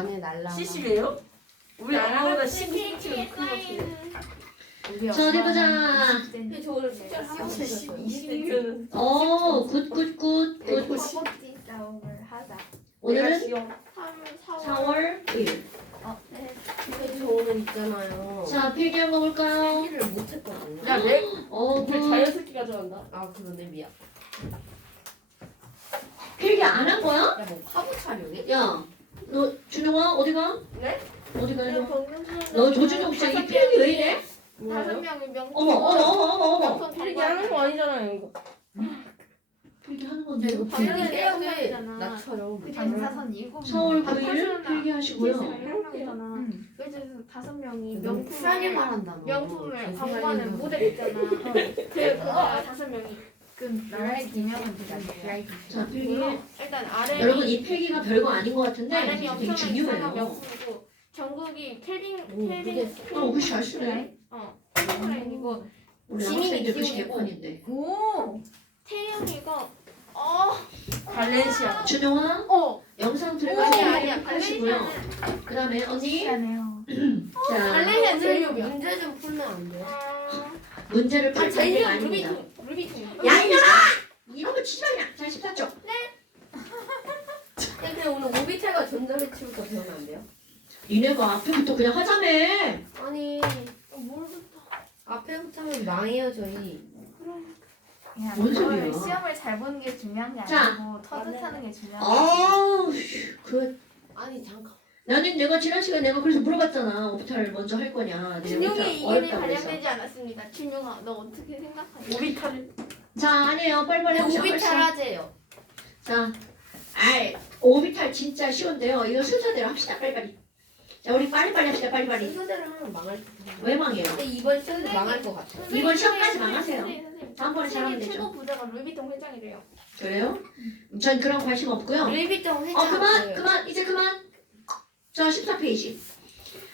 안에 날라가. CC예요? 우리 아무나 CC 필기에 쌓이는 자, 어디 보자. 근데 저거를 숫자를 하면서 20이면 굿. 허벅지 싸움을 하자. 오늘은 3, 4월 4월 1일. 네. 근데 저 오늘 있잖아요. 자, 필기한 거 볼까요? 필기를 못했거든요. 야, 내 굿. 자연스럽게 가져간다. 아 그러네 미안. 필기 안 한 거야? 야뭐 화보 촬영해? 야, 너 준영아 어디 가? 네? 어디 가? 그냥 너? 병명수는 너 조준영 씨, 이 필기 왜 이래? 5명이 명품 어머. 필기 하는 거 아니잖아요, 이거. 필기 하는 야 건데. 이거 방송에 필기 해야 돼. 명이잖아. 나처럼. 방사선 7명. 4월 9일 필기하시고요. 1명이잖아. 그래서 5명이 명품하게 명품을 말한다. 명품을 광고하는 모델 있잖아. 그거 5명이. 그 나라의 기념은 되게 자, 필기. 일단 RM이 여러분 이 필기가 별거 아닌 것 같은데 RM이 되게 엄청나게 이상한 중요해요. 명품이고 전국이 패딩 그 잘 쓰네. 패딩라인이고 우리 지민이 학생들 그 기억이고. 개판인데. 오! 태영이가 발렌시아. 준영아 영상 들어가서 아니야 하시고요. 그 다음에 언니. 미안해요. 자, 발렌시아 제일용이야. 문제 좀 풀면 안 돼? 문제를 풀 단계가 제일용 아닙니다. 루비통. 야 이년아! 이런 거 치지 마냐. 자 14쪽. 그냥 오늘 오비텔과 전자배치부터 배우면 안 돼요? 니네가 앞에부터 그냥 하자며. 아니 앞에부터 하면 망해요 저희. 그냥 뭔 그걸 소리야? 시험을 잘 보는 게 중요한 게 자. 아니고 터득하는 게 중요한 거 아우 그 아니 잠깐. 나는 내가 지난 시간 내가 그래서 물어봤잖아. 오비탈 먼저 할 거냐. 내가 준용이 오비탈 이견이 어렵다고 그래서. 발견되지 않았습니다. 준용아 너 어떻게 생각하냐? 오비타를. 자 아니에요. 빨리빨리 해보자. 오비텔 하재요. 자, 오비탈 진짜 쉬운데요. 이거 순서대로 합시다. 빨리빨리. 자, 우리 빨리빨리 합시다. 빨리빨리. 순서대로 하면 망할 것 같아. 왜 망해요? 근데 이번 시험도 망할 것 같아. 이번 시험까지 망하세요. 선생님, 다음번에 잘하면 세계 되죠. 최고 부자가 루이비통 회장이래요. 그래요? 전 그런 관심 없고요. 루이비통 회장. 그만. 이제 그만. 자, 14페이지.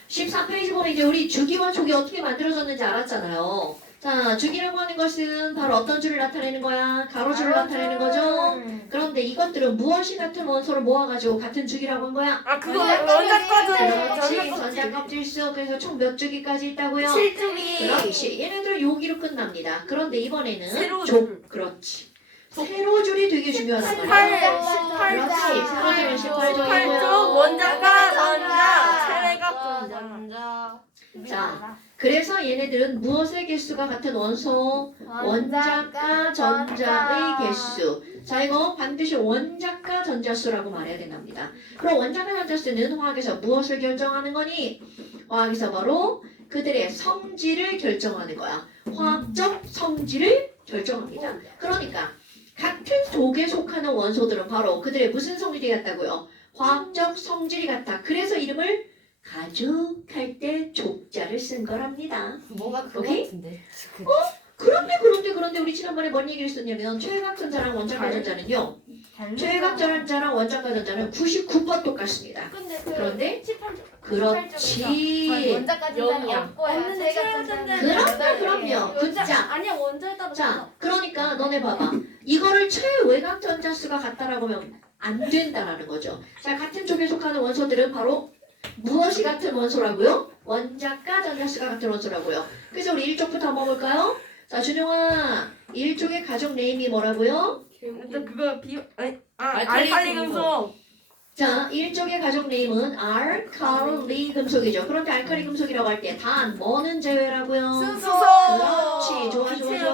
14페이지 보면 이제 우리 주기와 족이 어떻게 만들어졌는지 알았잖아요. 자, 주기라고 하는 것은 바로 어떤 줄을 나타내는 거야? 가로줄을 나타내는 거죠? 그런데 이것들은 무엇이 같은 원소를 모아가지고 같은 주기라고 한 거야? 아, 그거 그렇지. 원작과정. 전자껍질수. 그래서 총 몇 주기까지 있다고요? 7주기. 그렇지. 얘네들 여기로 끝납니다. 그런데 이번에는 세로줄. 그렇지. 세로줄이 되게 중요하단 말이야. 18. 그렇지. 세로줄은 18쪽이고요. 18쪽 원작과 전자. 체례가 전자. 자, 그래서 얘네들은 무엇의 개수가 같은 원소? 원자과 전자의 개수. 자, 이거 반드시 원자과 전자수라고 말해야 된답니다. 그럼 원자과 전자수는 화학에서 무엇을 결정하는 거니? 화학에서 바로 그들의 성질을 결정하는 거야. 화학적 성질을 결정합니다. 그러니까 같은 속에 속하는 원소들은 바로 그들의 무슨 성질이 같다고요? 화학적 성질이 같다. 그래서 이름을 가족할 때 족자를 쓴 거랍니다. 뭐가 그거 오케이? 같은데. 그런데 우리 지난번에 뭔 얘기를 했었냐면 최외각 전자랑 원자과 전자는요. 최외각 전자랑 원자과 전자는 99% 똑같습니다. 근데 그런데 18쪽. 그렇지. 원자까지 영이야. 없고요. 없는데 그럼요. 굿자. 아니야 원자에 따라 자, 그러니까 너네 봐봐. 이거를 최외각 전자수가 같다라고 하면 안 된다라는 거죠. 자, 같은 쪽에 속하는 원소들은 바로 무엇이 같은 원소라고요? 원자과 전자수가 같은 원소라고요. 그래서 우리 1쪽부터 한번 볼까요? 자, 준영아. 1쪽의 가족 네임이 뭐라고요? 근데 그거 알칼리 알칼리 금속. 자, 1쪽의 가족 네임은 알칼리 금속이죠. 그런데 알칼리 금속이라고 할 때 단 뭐는 제외라고요? 그렇지.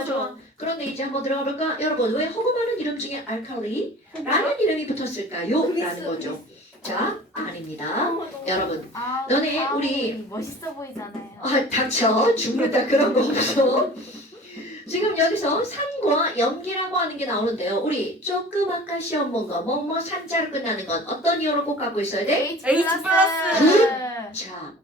좋아. 그런데 이제 한번 들어가 볼까? 여러분, 왜 허구많은 이름 중에 알칼리라는 이름이 붙었을까요? 라는 거죠. 자, 아닙니다. 여러분, 너네, 우리 멋있어 보이잖아요. 닥쳐. 죽는다 그런 거 없어. 지금 여기서 산과 염기라고 하는 게 나오는데요. 우리 조금 아까 시험 본 거, 뭐뭐 산자로 끝나는 건 어떤 이어로 꼭 갖고 있어야 돼? H 플러스. 자,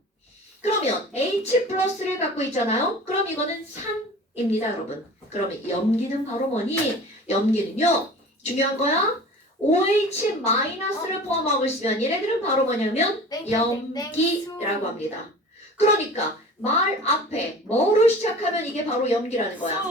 그러면 H 플러스를 갖고 있잖아요. 그럼 이거는 산입니다, 여러분. 그러면 염기는 바로 뭐니? 염기는요, 중요한 거야. OH 마이너스를 포함하고 있으면 얘네들은 바로 뭐냐면 염기라고 합니다. 그러니까 말 앞에 뭐로 시작하면 이게 바로 염기라는 거야.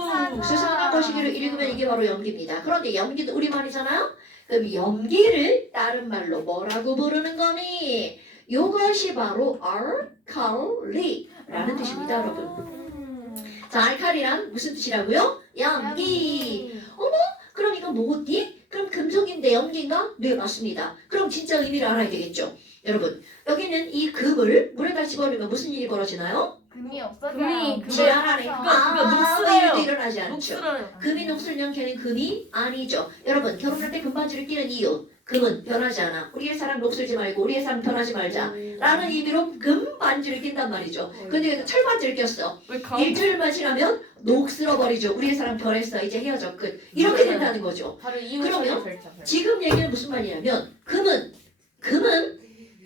수산화 거시기를 읽으면 이게 바로 염기입니다. 그런데 염기는 우리말이잖아요. 그럼 염기를 다른 말로 뭐라고 부르는 거니? 이것이 바로 알칼리라는 뜻입니다, 여러분. 자, 알칼리란 무슨 뜻이라고요? 양기. 그럼 이건 뭐지? 그럼 금속인데 염기인가? 네, 맞습니다. 그럼 진짜 의미를 알아야 되겠죠. 여러분, 여기는 이 금을 물에다 집어넣으면 무슨 일이 벌어지나요? 금이 없어져요. 금이 그거- 지랄하네. 그거 아무 녹슬어요. 일도 일어나지 않죠. 녹슬어요. 금이 녹슬면 걔는 금이 아니죠. 여러분, 결혼할 때 금반지를 끼는 이유. 금은 변하지 않아. 우리의 사람 녹슬지 말고 우리의 사람 변하지 말자. 라는 의미로 금반지를 낀단 말이죠. 근데 철반지를 꼈어. 왜 가운데? 일주일만 지나면 녹슬어 버리죠. 우리의 사람 변했어. 이제 헤어져. 끝. 이렇게 된다는 거죠. 바로 이유 그러면 결정. 지금 얘기는 무슨 말이냐면 금은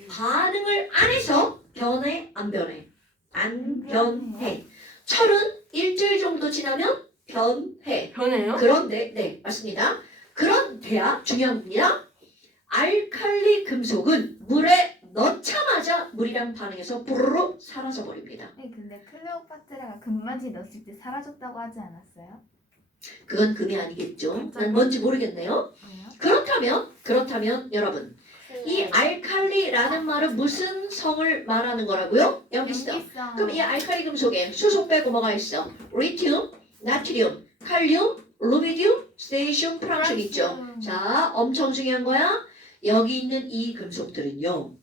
반응을 안 해서 변해 안 변해? 안 변해. 철은 일주일 정도 지나면 변해. 변해요? 그런데 네 맞습니다. 그런데야 중요한 겁니다. 알칼리 금속은 물에 넣자마자 물이랑 반응해서 부르르 사라져 버립니다. 네, 근데 클레오파트라가 금반지 넣었을 때 사라졌다고 하지 않았어요? 그건 금이 아니겠죠. 난 뭔지 모르겠네요. 왜요? 그렇다면 여러분 이 알칼리라는 말은 무슨 성을 말하는 거라고요? 여기 있어. 연기성. 그럼 이 알칼리 금속에 수소 빼고 뭐가 있어? 리튬, 나트륨, 칼륨, 루비디움, 세슘, 프랑션 있죠. 자, 엄청 중요한 거야. 여기 있는 이 금속들은요.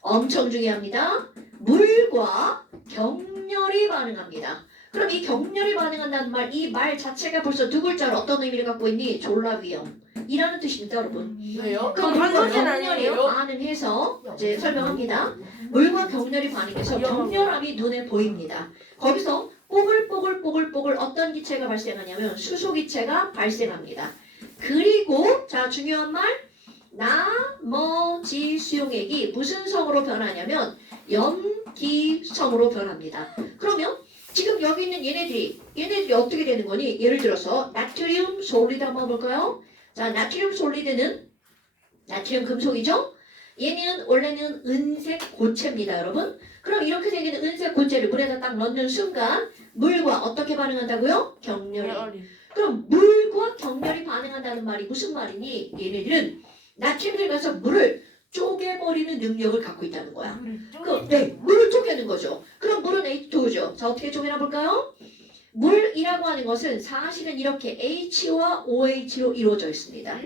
엄청 중요합니다. 물과 격렬히 반응합니다. 그럼 이 격렬히 반응한다는 말, 이 말 자체가 벌써 두 글자로 어떤 의미를 갖고 있니? 졸라 위험. 이라는 뜻입니다, 여러분. 왜요? 그럼 그건 물과 한국인 격렬히 아니에요? 반응해서 이제 설명합니다. 물과 격렬히 반응해서 격렬함이 눈에 보입니다. 거기서 뽀글뽀글 어떤 기체가 발생하냐면 수소 기체가 발생합니다. 그리고 자 중요한 말 나머지 수용액이 무슨 성으로 변하냐면 염기성으로 변합니다. 그러면 지금 여기 있는 얘네들이 어떻게 되는 거니? 예를 들어서 나트륨 솔리드 한번 볼까요? 자 나트륨 솔리드는 나트륨 금속이죠? 얘는 원래는 은색 고체입니다, 여러분. 그럼 이렇게 생긴 은색 고체를 물에다 딱 넣는 순간 물과 어떻게 반응한다고요? 격렬히. 그럼 물과 격렬히 반응한다는 말이 무슨 말이니? 얘네들은 나트륨 들어가서 물을 쪼개버리는 능력을 갖고 있다는 거야. 물을 쪼개는 거죠. 그럼 물은 H2죠. 자, 어떻게 쪼개나 볼까요? 물이라고 하는 것은 사실은 이렇게 H와 OH로 이루어져 있습니다.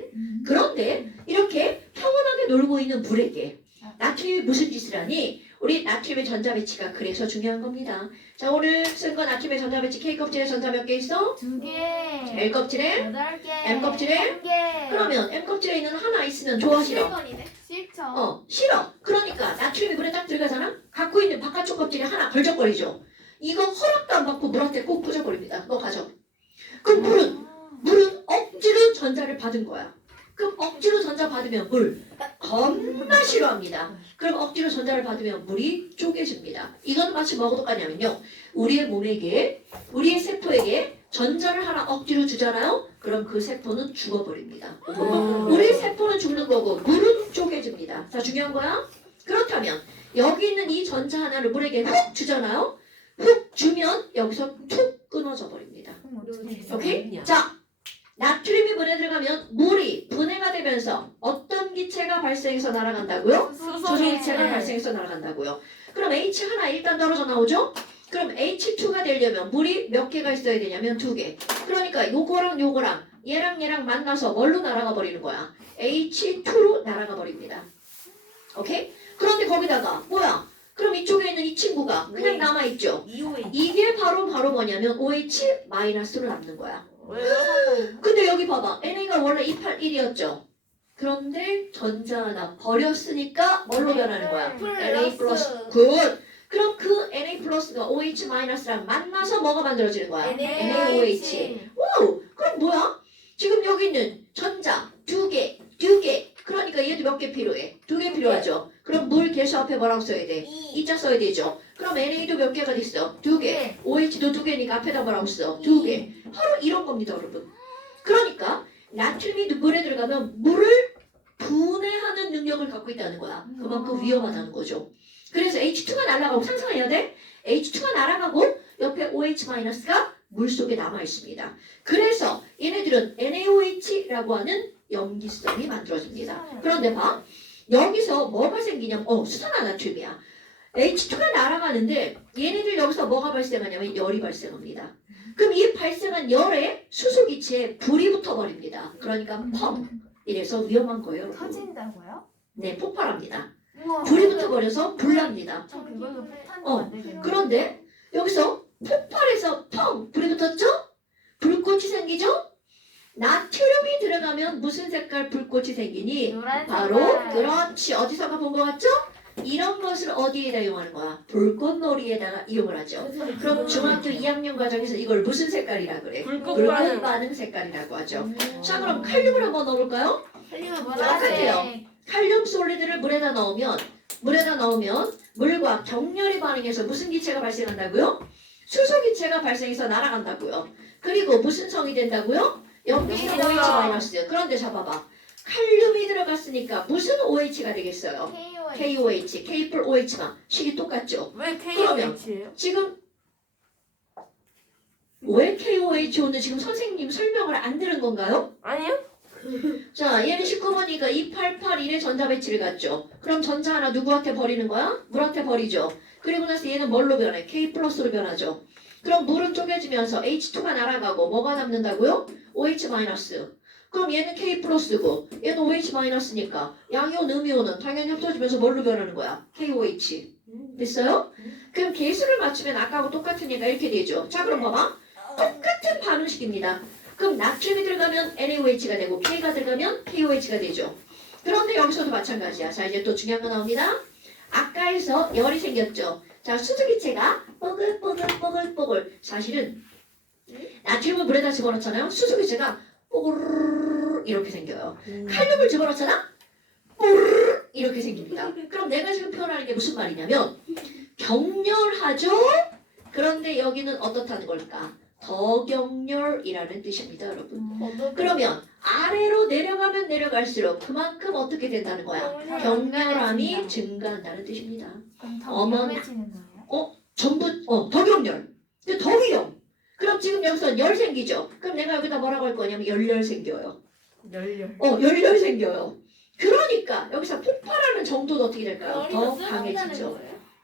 그런데 이렇게 평온하게 놀고 있는 물에게 나트륨이 무슨 짓을 하니? 우리 나트륨의 전자 배치가 그래서 중요한 겁니다. 자, 오늘 쓴 거 나트륨의 전자 배치 K껍질에 전자 몇 개 있어? 2개. L껍질에? 8개. M껍질에? 1개. 그러면 M껍질에 있는 하나 있으면 좋아 싫어? 7번이네. 싫죠. 싫어. 그러니까 나트륨이 물에 딱 들어가잖아? 갖고 있는 바깥쪽 껍질이 하나 걸적거리죠. 이거 허락도 안 받고 물한테 꼭 부셔버립니다. 너 가져. 그럼 물은 억지로 전자를 받은 거야. 그럼 억지로 전자 받으면 물 겁나 싫어합니다. 그럼 억지로 전자를 받으면 물이 쪼개집니다. 이건 마치 뭐하고 똑같냐면요. 우리의 몸에게, 우리의 세포에게 전자를 하나 억지로 주잖아요. 그럼 그 세포는 죽어버립니다. 우리 세포는 죽는 거고 물은 쪼개집니다. 자, 중요한 거야. 그렇다면 여기 있는 이 전자 하나를 물에게 훅 주잖아요. 훅 주면 여기서 툭 끊어져 버립니다. 오케이? 자, 나트륨이 물에 들어가면 물이 분해가 되면서 어떤 기체가 발생해서 날아간다고요? 수소 기체가 발생해서 날아간다고요. 그럼 H 하나 일단 떨어져 나오죠? 그럼 H2가 되려면 물이 몇 개가 있어야 되냐면 2개. 그러니까 요거랑 얘랑 만나서 뭘로 날아가 버리는 거야? H2로 날아가 버립니다. 오케이? 그런데 거기다가 뭐야? 그럼 이쪽에 있는 이 친구가 그냥 남아있죠? 이게 바로 뭐냐면 OH-로 남는 거야. 왜요? 근데 여기 봐봐. NA가 원래 281이었죠? 그런데 전자 하나 버렸으니까 뭘로 변하는 거야? NA 플러스. 굿! 그럼 그 NA 플러스가 OH-랑 만나서 뭐가 만들어지는 거야? NaOH. 오! 그럼 뭐야? 지금 여기 있는 전자 2개. 그러니까 얘도 몇 개 필요해? 2개 필요하죠? 그럼 물 개수 앞에 뭐라고 써야 돼? 2자 써야 되죠? 그럼 NA도 몇 개가 있어? 2개. OH도 2개니까 앞에다 뭐라고 써? 2개. 바로 이런 겁니다, 여러분. 그러니까 나트륨이 물에 들어가면 물을 분해하는 능력을 갖고 있다는 거야. 그만큼 위험하다는 거죠. 그래서 H2가 날아가고 상상해야 돼? H2가 날아가고 옆에 OH-가 물속에 남아 있습니다. 그래서 얘네들은 NaOH라고 하는 염기성이 만들어집니다. 그런데 봐. 여기서 뭐가 생기냐면 수산화나트륨이야. H2가 날아가는데 얘네들 여기서 뭐가 발생하냐면 열이 발생합니다. 그럼 이 발생한 열에 수소기체에 불이 붙어버립니다. 그러니까 펑! 이래서 위험한 거예요. 여러분. 터진다고요? 네, 폭발합니다. 우와. 불이 붙어버려서 불납니다. 저 그걸로 폭탄 어, 만들겠네. 그런데 여기서 폭발해서 펑! 불이 붙었죠? 불꽃이 생기죠? 나트륨이 들어가면 무슨 색깔 불꽃이 생기니? 노란 바로 색깔. 그렇지. 어디서가 본 것 같죠? 이런 것을 어디에다 이용하는 거야? 불꽃놀이에다가 이용을 하죠. 그럼 중학교 2학년 과정에서 이걸 무슨 색깔이라 그래? 불꽃 불꽃 반응. 반응 색깔이라고 하죠. 자, 그럼 칼륨을 한번 넣어볼까요? 틀리면 똑같아요. 보라색. 칼륨 솔리드를 물에다 넣으면 물과 격렬히 반응해서 무슨 기체가 발생한다고요? 수소 기체가 발생해서 날아간다고요. 그리고 무슨 성이 된다고요? 염기능 OH 마이너스. 그런데 잡아봐. 칼륨이 들어갔으니까 무슨 OH가 되겠어요? KOH, K-풀 OH만 식이 똑같죠? 왜 그러면 KOH예요? 지금 왜 KOHO는 지금 선생님 설명을 안 들은 건가요? 아니요? 자, 얘는 19번이니까 2881에 전자 배치를 갖죠. 그럼 전자 하나 누구한테 버리는 거야? 물한테 버리죠. 그리고 나서 얘는 뭘로 변해? K 플러스로 변하죠. 그럼 물은 쪼개지면서 H2가 날아가고 뭐가 남는다고요? OH 마이너스. 그럼 얘는 K 플러스고 얘는 OH 마이너스니까 양이온, 음이온은 당연히 합쳐지면서 뭘로 변하는 거야? KOH. 됐어요? 그럼 개수를 맞추면 아까하고 똑같은 얘가 이렇게 되죠. 자, 그럼 봐봐. 똑같은 반응식입니다. 그럼 나트륨이 들어가면 NaOH가 되고 K가 들어가면 KOH가 되죠. 그런데 여기서도 마찬가지야. 자, 이제 또 중요한 거 나옵니다. 아까에서 열이 생겼죠. 자, 수소기체가 뽀글뽀글 사실은 나트륨을 물에다 집어넣잖아요. 수소기체가 뽀글 이렇게 생겨요. 칼륨을 집어넣잖아. 뽀글 이렇게 생깁니다. 그럼 내가 지금 표현하는 게 무슨 말이냐면 격렬하죠. 그런데 여기는 어떻다는 걸까? 더 격렬이라는 뜻입니다, 여러분. 그러면 아래로 내려가면 내려갈수록 그만큼 어떻게 된다는 거야? 격렬함이 증가한다는 뜻입니다. 그럼 더 어머나. 위험해지는 거예요? 더 격렬. 근데 더 위험. 그럼 지금 여기서 열 생기죠? 그럼 내가 여기다 뭐라고 할 거냐면 열열 생겨요. 열열. 열열 생겨요. 그러니까 여기서 폭발하는 정도는 어떻게 될까요? 더 강해지죠.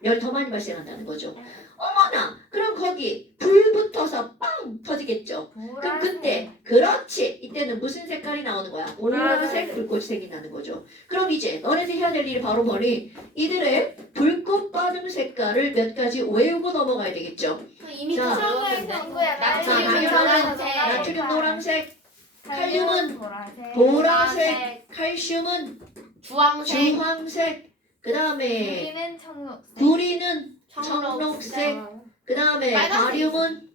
열 더 많이 발생한다는 거죠. 어머나! 그럼 거기 불 붙어서 빵 터지겠죠. 그럼 그때 그렇지 이때는 무슨 색깔이 나오는 거야? 보라색 불꽃이 생긴다는 거죠. 그럼 이제 너네들 해야 될 일이 바로 뭐니? 이들의 불꽃 반응 색깔을 몇 가지 외우고 넘어가야 되겠죠. 이미 자, 처음에 거야. 나트륨 노란색, 칼륨은 보라색. 보라색, 칼슘은 주황색. 주황색, 그 다음에 우리는 청록색. 구리는 청록색, 그 다음에 빨간색. 바륨은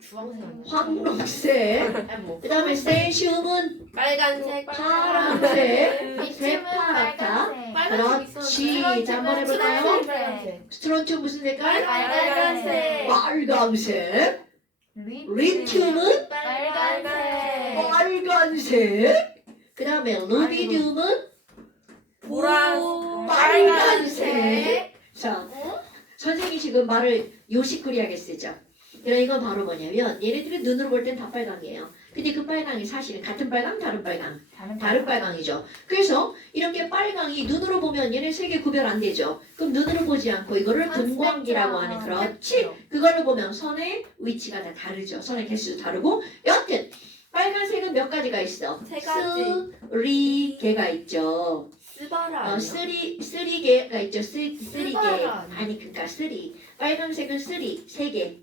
주황색. 황록색, 아니 뭐. 그 다음에 세슘은 빨간색. 파란색, 리튬은 새파랗다. 빨간색. 그렇지. 자, 한번 해볼까요? 빨간색. 스트론튬 무슨 색깔? 빨간색. 빨강색. 리튬은 빨간색. 빨간색. 그 다음에 루비디움은 빨간색. 자, 선생님이 지금 말을 요식꾸리하게 쓰죠. 그럼 이건 바로 뭐냐면 얘네들이 눈으로 볼 땐 다 빨강이에요. 근데 그 빨강이 사실은 같은 빨강, 다른 빨강. 다른 빨강이죠. 그래서 이렇게 빨강이 눈으로 보면 얘네 세 개 구별 안 되죠. 그럼 눈으로 보지 않고 이거를 분광기라고 하는 그렇지. 그걸로 보면 선의 위치가 다 다르죠. 선의 개수도 다르고 여튼 빨간색은 몇 가지가 있어? 세 가지. 쓰리 개가 있죠. 스바라. 쓰리 개가 있죠. 쓰리 개. 스바라. 아니 그러니까 쓰리. 빨간색은 쓰리 세 개.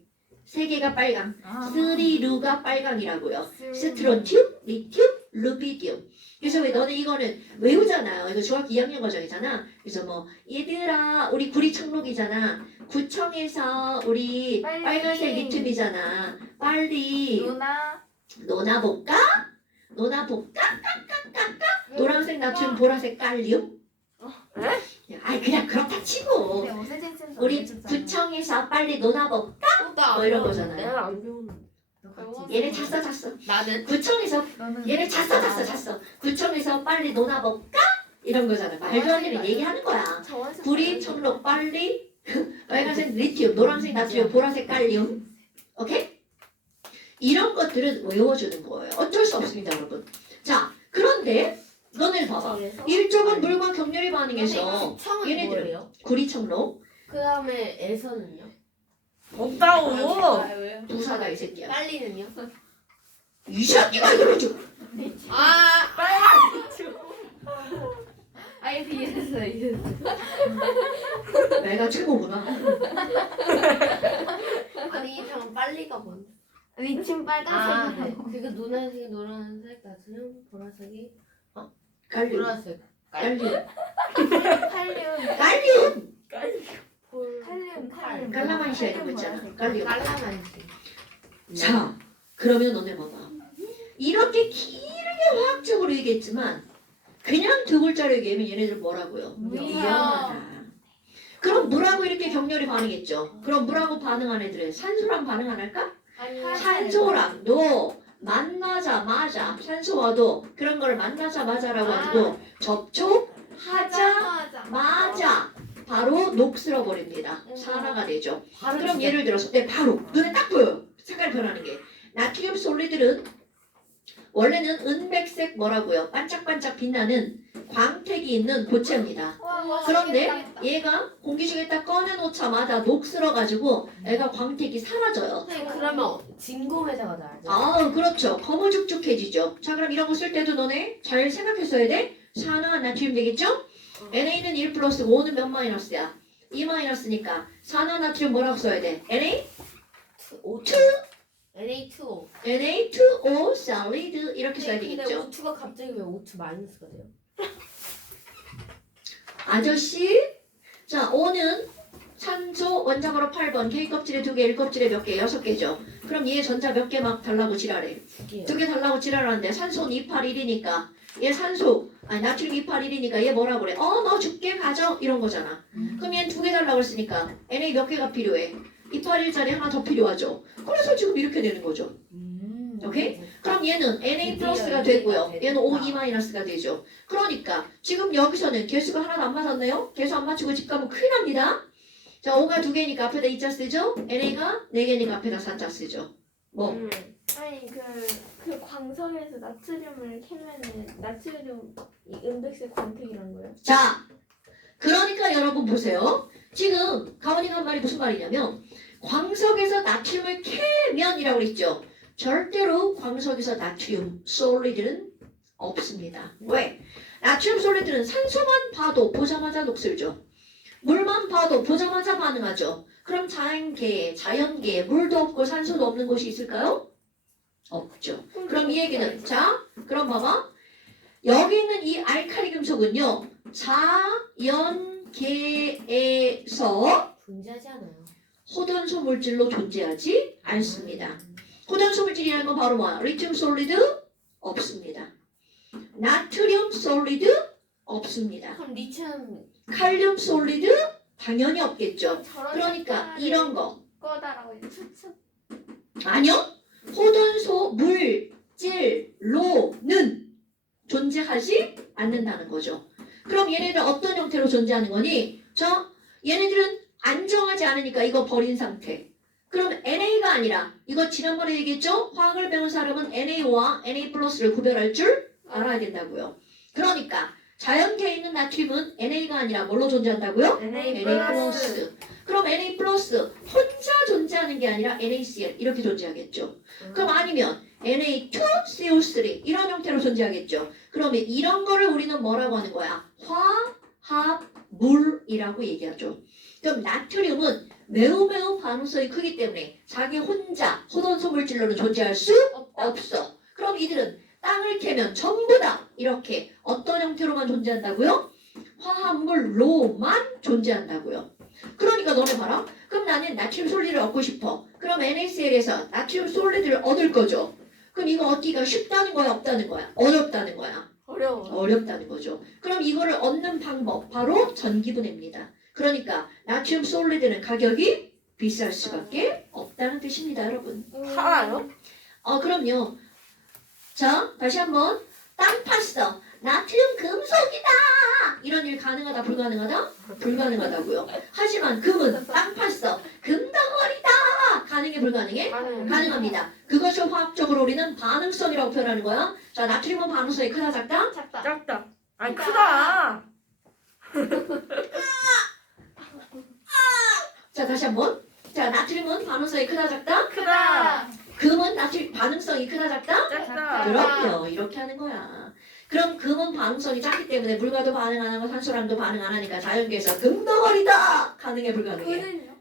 세 개가 빨강. 아. 쓰리루가 빨강이라고요. 스트론튬, 리튬, 루비디움. 그래서 왜 너네 이거는 외우잖아요. 이거 중학교 2학년 과정이잖아. 그래서 뭐 얘들아 우리 구리 청록이잖아. 구청에서 우리 빨리. 빨간색 리튬이잖아. 빨리 누나. 노나볼까? 노란색 나트륨, 보라색 깔륨. 아이 그냥 그렇다 치고 근데 오세진 쌤 우리 구청에서 빨리 노나볼까? 뭐 이런 거잖아요. 내가 안 배우는. 얘네 잤어. 나는. 구청에서 얘네 잤어. 구청에서 빨리 노나볼까? 이런 거잖아. 말도 안 되는 얘기하는 거야. 구리, 청록, 빨리, 빨간색 리튬, 노란색 나트륨, 보라색 깔륨. 오케이? 이런 것들은 외워주는 거예요. 어쩔 수 없습니다, 여러분. 자, 그런데 너네는 봐봐. 그래서 일종은 물과 격렬히 반응해서 청은 얘네들은- 뭐예요? 구리청로 그 다음에 에서는요? 없다고. 왜요? 부사다 이 새끼야. 빨리는요? 이 새끼가 이걸 좀 아 이랬어. 내가 최고구나. 아니 잠깐 빨리가 뭔? 위층 빨간색이고. 그거 노란색 나트륨 보라색이 갈륨. 보라색. 갈륨. 칼륨. 갈륨. 칼륨. 깔라만시아 이런 거 있잖아. 갈륨. 깔라만시. 자, 그러면 너네 봐봐. 이렇게 길게 화학적으로 얘기했지만 그냥 두 글자로 얘기하면 얘네들 뭐라고요? 위험하다. 그럼 물하고 이렇게 격렬히 반응했죠. 그럼 물하고 반응한 애들은 산소랑 반응 안 할까? 산소랑 너 만나자마자 산소와도 그런 걸 만나자마자라고 하고 접촉하자마자 바로 녹슬어 버립니다. 산화가 되죠. 그럼 예를 들어서 바로 눈에 딱 보여요. 색깔 변하는 게. 나트륨 솔리들은 원래는 은백색 뭐라고요? 반짝반짝 빛나는 광택이 있는 고체입니다. 그런데 얘가 공기 중에 딱 꺼내놓자마자 녹슬어가지고 애가 광택이 사라져요. 선생님 그러면 진공회사가 나죠. 아, 그렇죠. 거무죽죽해지죠. 자, 그럼 이런 거 쓸 때도 너네 잘 생각했어야 돼. 산화 나트륨 되겠죠? NA는 1 플러스 5는 몇 마이너스야? 2 마이너스니까 산화 나트륨 뭐라고 써야 돼? NA? Na2O. Na2O solid 이렇게 써야 근데 되겠죠. O2가 갑자기 왜 O2 마이너스가 돼요? 아저씨, 자, O는 산소 원자번호 8번, K 껍질에 2개, L 껍질에 몇 개, 6개죠. 그럼 얘 전자 몇 개 막 달라고 지랄해. 2개요. 2개 달라고 지랄하는데 산소는 281이니까 얘 산소, 아니 나트륨 281이니까 얘 뭐라 그래? 너 줄게 가져 이런 거잖아. 그럼 얘는 2개 달라고 했으니까 NA 몇 개가 필요해? 281짜리 하나 더 필요하죠. 그래서 지금 이렇게 되는 거죠. 오케이? 그럼 얘는 NA 플러스가 되고요. 얘는 O2 마이너스가 되죠. 그러니까 지금 여기서는 개수가 하나도 안 맞았네요. 개수 안 맞추고 집 가면 큰일 납니다. 자, O가 2개니까 앞에다 2자 쓰죠. NA가 4개니까 앞에다 4자 쓰죠. 뭐? 아니 그 광석에서 나트륨을 캐면은 나트륨 이 은백색 광택이란 거예요? 자, 그러니까 여러분 보세요. 지금 가온이가 한 말이 무슨 말이냐면 광석에서 나트륨을 캐면이라고 그랬죠. 절대로 광석에서 나트륨 솔리드는 없습니다. 왜? 나트륨 솔리드는 산소만 봐도 보자마자 녹슬죠. 물만 봐도 보자마자 반응하죠. 그럼 자연계에 물도 없고 산소도 없는 곳이 있을까요? 없죠. 그럼 이 얘기는 자, 그럼 봐봐. 여기 있는 이 알칼리 금속은요. 자연계에서 존재하지 않아요. 호단소 물질로 존재하지 않습니다. 호단소 물질이라는 건 바로 뭐야? 리튬 솔리드 없습니다. 나트륨 솔리드 없습니다. 그럼 리튬 칼륨 솔리드 당연히 없겠죠. 그러니까 이런 거 거다라고 해요. 추측. 아니요. 호단소 물질로는 존재하지 않는다는 거죠. 그럼 얘네들 어떤 형태로 존재하는 거니? 얘네들은 안정하지 않으니까 이거 버린 상태. 그럼 NA가 아니라 이거 지난번에 얘기했죠? 화학을 배운 사람은 NA와 NA 플러스를 구별할 줄 알아야 된다고요. 그러니까 자연계에 있는 나트륨은 NA가 아니라 뭘로 존재한다고요? NA 플러스. 그럼 NA 플러스 혼자 존재하는 게 아니라 NaCl 이렇게 존재하겠죠. 그럼 아니면 Na2CO3 이런 형태로 존재하겠죠. 그러면 이런 거를 우리는 뭐라고 하는 거야? 화합물이라고 얘기하죠. 그럼 나트륨은 매우 반응성이 크기 때문에 자기 혼자 호단소 물질로는 존재할 수 없어. 그럼 이들은 땅을 캐면 전부 다 이렇게 어떤 형태로만 존재한다고요? 화합물로만 존재한다고요. 그러니까 너네 봐라. 그럼 나는 나트륨 솔리드를 얻고 싶어. 그럼 NaCl에서 나트륨 솔리드를 얻을 거죠. 그럼 이거 얻기가 쉽다는 거야, 없다는 거야? 어렵다는 거야. 어렵다는 거죠. 그럼 이거를 얻는 방법 바로 전기분해입니다. 그러니까 나트륨 솔리드는 가격이 비쌀 수밖에 없다는 뜻입니다, 여러분. 팔아요? 그럼요. 자, 다시 한번 땅 팠어. 나트륨 금속이다. 이런 일 가능하다, 불가능하다? 불가능하다고요. 하지만 금은 땅 팠어. 금덩어리다. 가능해, 불가능해? 가능합니다. 그것을 화학적으로 우리는 반응성이라고 표현하는 거야. 자, 나트륨은 반응성이 크다, 작다? 작다. 작다. 아니 크다. 자 다시 한번. 자 나트륨은 반응성이 크다 작다? 크다. 금은 반응성이 크다 작다? 작다. 그럼요. 이렇게 하는 거야. 그럼 금은 반응성이 작기 때문에 물과도 반응 안 하고 산소랑도 반응 안 하니까 자연계에서 금덩어리다. 가능해 불가능해? 그는요?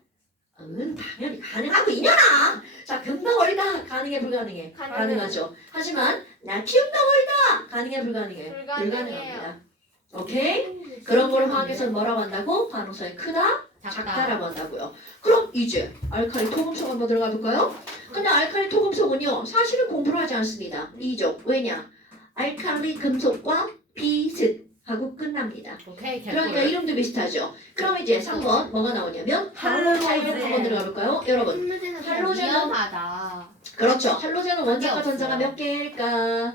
당연히 가능하고 이년아. 자 금덩어리다. 가능해 불가능해? 가능해요. 가능하죠. 하지만 나트륨 덩어리다. 가능해 불가능해? 불가능해요. 불가능합니다. 오케이? 그런 걸 화학에서는 뭐라고 한다고? 반응성이 크다? 작다라고 한다고요. 그럼 이제 알칼리 토금속 한번 들어가 볼까요? 근데 알칼리 토금속은요 사실은 공부를 하지 않습니다. 2조. 왜냐? 알칼리 금속과 비슷하고 끝납니다. 오케이. 그러니까 이름도 비슷하죠. 그럼 이제 3번 뭐가 나오냐면 할로젠 한번 들어가 볼까요? 여러분 할로젠은 위험하다. 그렇죠. 할로젠은 원자과 전자가 몇 개일까?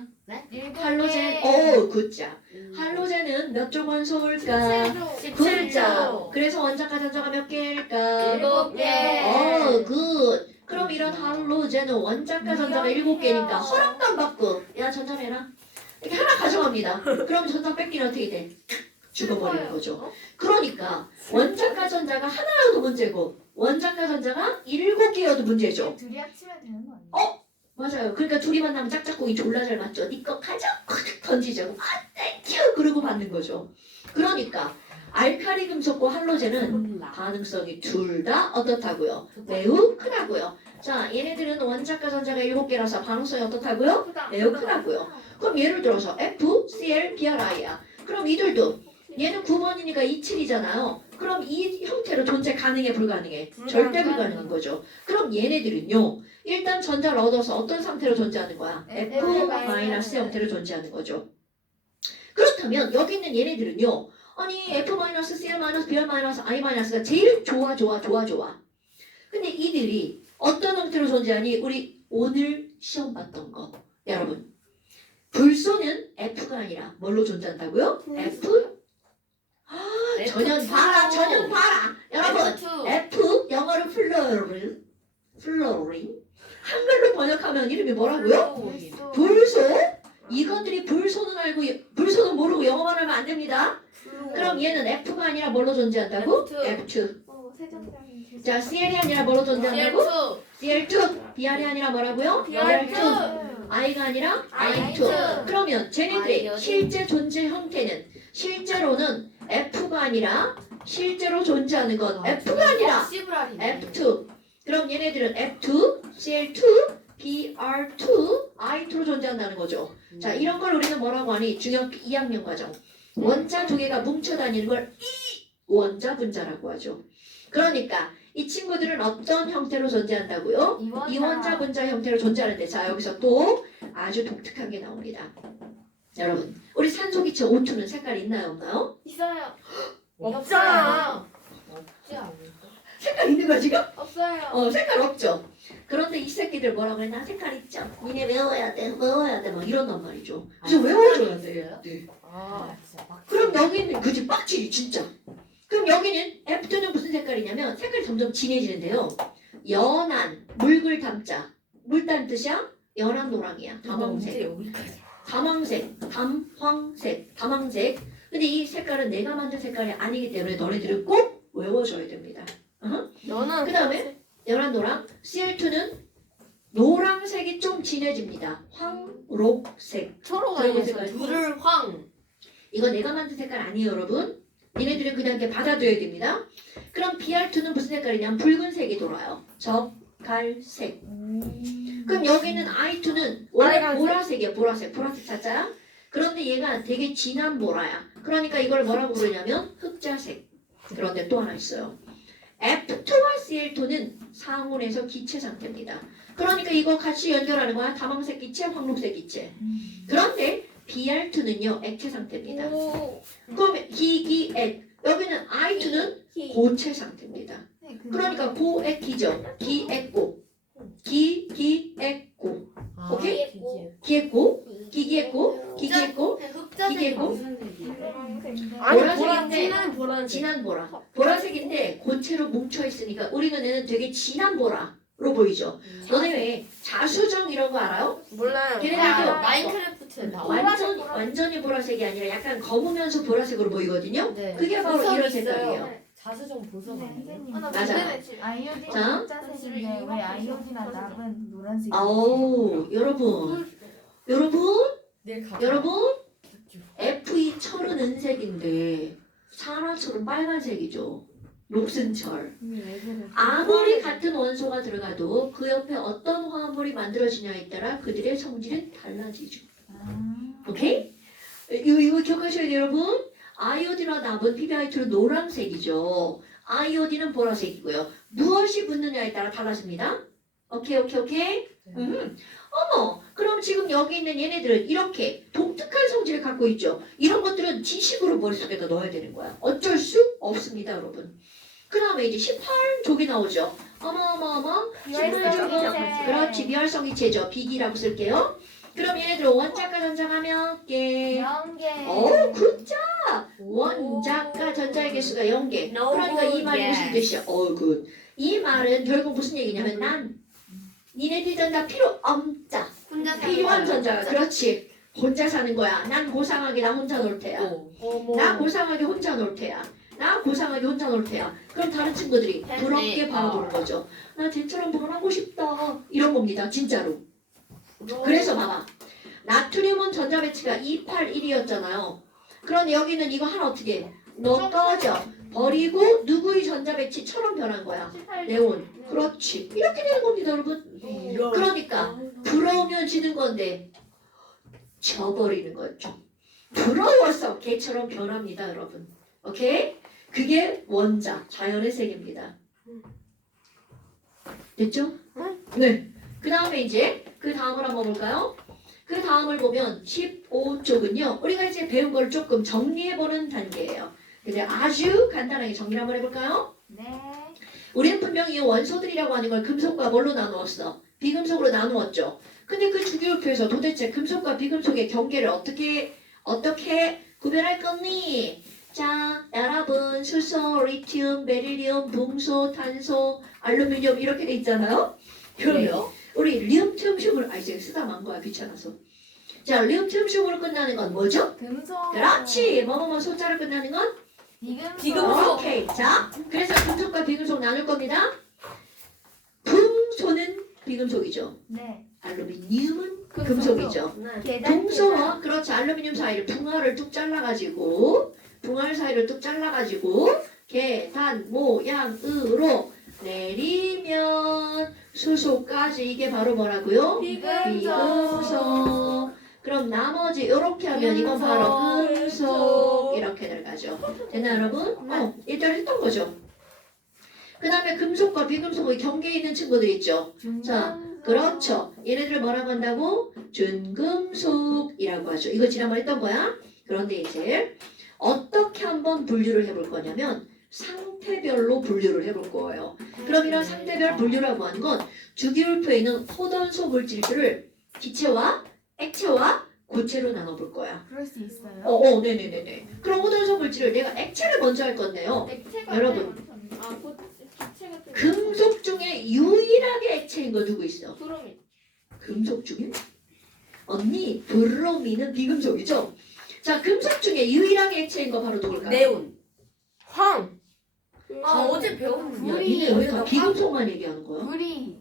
할로젠 오 굿자. 할로젠은 몇 조 원소일까? 9자. 그래서 원자과 전자가 몇 개일까? 7개. 굿. 그럼 이런 할로젠은 원자과 전자가 7개니까 허락도 안 받고 야 전자 내라. 이렇게 하나 가져갑니다. 그럼 전자 뺏기는 어떻게 돼? 죽어버리는 거죠. 그러니까 원자과 전자가 하나여도 문제고 원자과 전자가 7개여도 문제죠. 둘이 합치면 되는 거 아니에요? 맞아요. 그러니까 둘이 만나면 짝짝꿍이 졸라 잘 맞죠. 니 거 가져. 콱 던지죠. 아 땡큐. 그러고 받는 거죠. 그러니까 알칼리 금속과 할로젠은 반응성이 둘 다 어떻다고요? 매우 크다고요. 자 얘네들은 원자과 전자가 7개라서 반응성이 어떻다고요? 매우 크다고요. 그럼 예를 들어서 F, Cl, BrI야. 그럼 이들도 얘는 9번이니까 27이잖아요. 그럼 이 형태로 존재 가능해 불가능해? 절대 불가능한 거죠. 그럼 얘네들은요. 일단 전자를 얻어서 어떤 상태로 존재하는 거야? F- 형태로 존재하는 거죠. 그렇다면 여기 있는 얘네들은요. 아니 F-, Cl-, Br-, I-가 제일 좋아. 근데 이들이 어떤 형태로 존재하니? 우리 오늘 시험 봤던 거. 여러분. 불소는 F가 아니라 뭘로 존재한다고요? F? 전혀 봐라. 여러분 F 영어로 플로린 한글로 번역하면 이름이 뭐라고요? 불소. 이것들이 불소는 알고 불소는 모르고 영어만 하면 안 됩니다. 그럼 얘는 F가 아니라 뭘로 존재한다고? F2. 자 CL이 아니라 뭘로 존재한다고? CL2. BR이 아니라 뭐라고요? BR2. I가 아니라 I2. 그러면 쟤네들의 실제 존재 형태는 실제로는 F가 아니라 실제로 존재하는 건 F가 아니라 F2. 그럼 얘네들은 F2, CL2, BR2, I2로 존재한다는 거죠. 자 이런 걸 우리는 뭐라고 하니? 중학교 2학년 과정. 원자 두 개가 뭉쳐 다니는 걸 이원자 분자라고 하죠. 그러니까 이 친구들은 어떤 형태로 존재한다고요? 이원자 분자 형태로 존재하는데 자 여기서 또 아주 독특한 게 나옵니다. 여러분 우리 산소기체 O2는 색깔이 있나요 없나요? 있어요. 없잖아. 없지 않을까? 색깔 있는 거야 지금? 없어요. 색깔 없죠. 그런데 이 새끼들 뭐라고 했나? 색깔 있죠. 니네 외워야 돼 막 이런단 말이죠. 그래서 외워줘야 돼. 네. 진짜 막. 그럼 여기는 그지 빡치지 진짜. 그럼 여기는 F2는 무슨 색깔이냐면 색깔이 점점 진해지는데요. 연한 묽을 담자 물 딴 뜻이야? 연한 노랑이야. 담황색. 여기까지. 담황색. 근데 이 색깔은 내가 만든 색깔이 아니기 때문에 너네들은 꼭 외워줘야 됩니다. 너는 그 다음에 연한 노랑. CL2는 노란색이 좀 진해집니다. 황록색. 초로가 들어보세요. 있어요. 둘을 황. 이거 내가 만든 색깔 아니에요 여러분. 니네들은 그냥 이렇게 받아줘야 됩니다. 그럼 BR2는 무슨 색깔이냐면 붉은색이 돌아요. 적갈색. 그럼 여기는 I2는 원래 빨간색. 보라색이야. 보라색 자자야. 그런데 얘가 되게 진한 보라야. 그러니까 이걸 뭐라고 부르냐면 흑자색. 그런데 또 하나 있어요. F2와 CL2는 상온에서 기체 상태입니다. 그러니까 이거 같이 연결하는 거야. 담황색 기체, 황록색 기체. 그런데 BR2는요 액체 상태입니다. 그럼 기기액. 여기는 I2는 고체 상태입니다. 그러니까 고액기죠. 기액고. 기기액고. 오케이? 기액고. 기기액고. 기기액고. 기계고? 아니 보라색인데 보라색. 진한 보라. 보라색인데 고체로 뭉쳐 있으니까 우리는 얘는 되게 진한 보라로 보이죠. 너네 왜 자수정 이런 거 알아요? 몰라요. 걔네들도 마인크래프트 빛에 나와. 완전히 보라색이 아니라 약간 검으면서 보라색으로 보이거든요. 네. 그게 바로 보석이 이런 있어요. 색깔이에요. 자수정 보석 네, 아니에요? 선생님. 나 맞아. 문제는 지금 아이오딘은 자. 녹자색인데 왜 아이오딘과 납은 노란색이지? 아오, 여러분. 여러분, Fe 철은 은색인데 산화철은 빨간색이죠. 녹슨철. 아무리 같은 원소가 들어가도 그 옆에 어떤 화합물이 만들어지냐에 따라 그들의 성질은 달라지죠. 오케이? 이거 기억하셔야 돼요, 여러분. 아이오딘과 납은 PbI2는 노란색이죠. 아이오딘은 보라색이고요. 무엇이 붙느냐에 따라 달라집니다. 오케이. 어머, 그럼 지금 여기 있는 얘네들은 이렇게 독특한 성질을 갖고 있죠. 이런 것들은 지식으로 머릿속에다 넣어야 되는 거야. 어쩔 수 없습니다, 여러분. 그 다음에 이제 18족이 나오죠. 어머. 18족은 그렇지, 미활성이체죠. 비기라고 쓸게요. 그럼 얘네들은 원자과 전자가 몇 개? 0개. 굿자! 원자과 전자의 개수가 0개. 그러니까 이 말이 무슨 뜻이야? 굿. 이 말은 결국 무슨 얘기냐면 난 니네들 전자 필요 없자. 혼자 필요한 전자가 그렇지. 혼자 사는 거야. 난 고상하게 나 혼자 놀 테야. 나 고상하게 혼자 놀 테야. 그럼 다른 친구들이 부럽게 바라보는 거죠. 나 쟤처럼 변하고 싶다. 이런 겁니다. 진짜로. 그래서 봐봐. 나트륨은 전자 배치가 281이었잖아요. 그런데 여기는 이거 하나 어떻게 해? 너 꺼져. 버리고 누구의 전자 배치처럼 변한 거야. 네온. 그렇지. 이렇게 되는 겁니다, 여러분. 그러니까 부러우면 지는 건데 져버리는 거죠. 부러워서 개처럼 변합니다, 여러분. 오케이? 그게 원자, 자연의 세계입니다. 됐죠? 네. 그 다음에 이제 그 다음을 한번 볼까요? 그 다음을 보면 15쪽은요. 우리가 이제 배운 걸 조금 정리해보는 단계예요. 근데 아주 간단하게 정리를 한번 해볼까요? 네. 우리는 분명히 이 원소들이라고 하는 걸 금속과 뭘로 나누었어? 비금속으로 나누었죠. 근데 그 주기율표에서 도대체 금속과 비금속의 경계를 어떻게 구별할 거니? 자, 여러분 수소, 리튬, 베릴리움, 붕소, 탄소, 알루미늄 이렇게 돼 있잖아요. 그러면 우리 리움튬슘을 이제 쓰다 만 거야 귀찮아서. 자, 리움튬슘으로 끝나는 건 뭐죠? 금속. 그렇지. 뭐뭐뭐 소자로 끝나는 건 비금속. 오케이. 자, 그래서 금속과 비금속 나눌 겁니다. 붕소는 비금속이죠. 네. 알루미늄은 금속이죠. 계단. 붕소와 그렇지 알루미늄 사이를 붕화를 뚝 잘라가지고 붕화 사이를 뚝 잘라가지고 계단 모양으로 내리면 수소까지 이게 바로 뭐라고요? 비금속. 그럼 나머지 이렇게 하면 이건 바로 금속 이렇게 들어가죠. 됐나 여러분? 일단 했던 거죠. 그 다음에 금속과 비금속의 경계에 있는 친구들 있죠. 자, 그렇죠. 얘네들을 뭐라고 한다고? 준금속이라고 하죠. 이거 지난번에 했던 거야. 그런데 이제 어떻게 한번 분류를 해볼 거냐면 상태별로 분류를 해볼 거예요. 그럼 이런 상태별 분류라고 하는 건 주기율표에 있는 호단소 물질들을 기체와 액체와 고체로 나눠볼 거야. 그럴 수 있어요. 네네네네. 그럼 호단소 물질을 내가 액체를 먼저 할 건데요. 여러분, 금속 중에 유일하게 액체인 거 누구 있어? 브로민. 금속 중에? 언니, 브로민은 비금속이죠? 자, 금속 중에 유일하게 액체인 거 바로 누굴까요? 네온. 황. 어제 배운 야, 물이 니네 왜 다 비금속만 얘기하는 거야? 물이.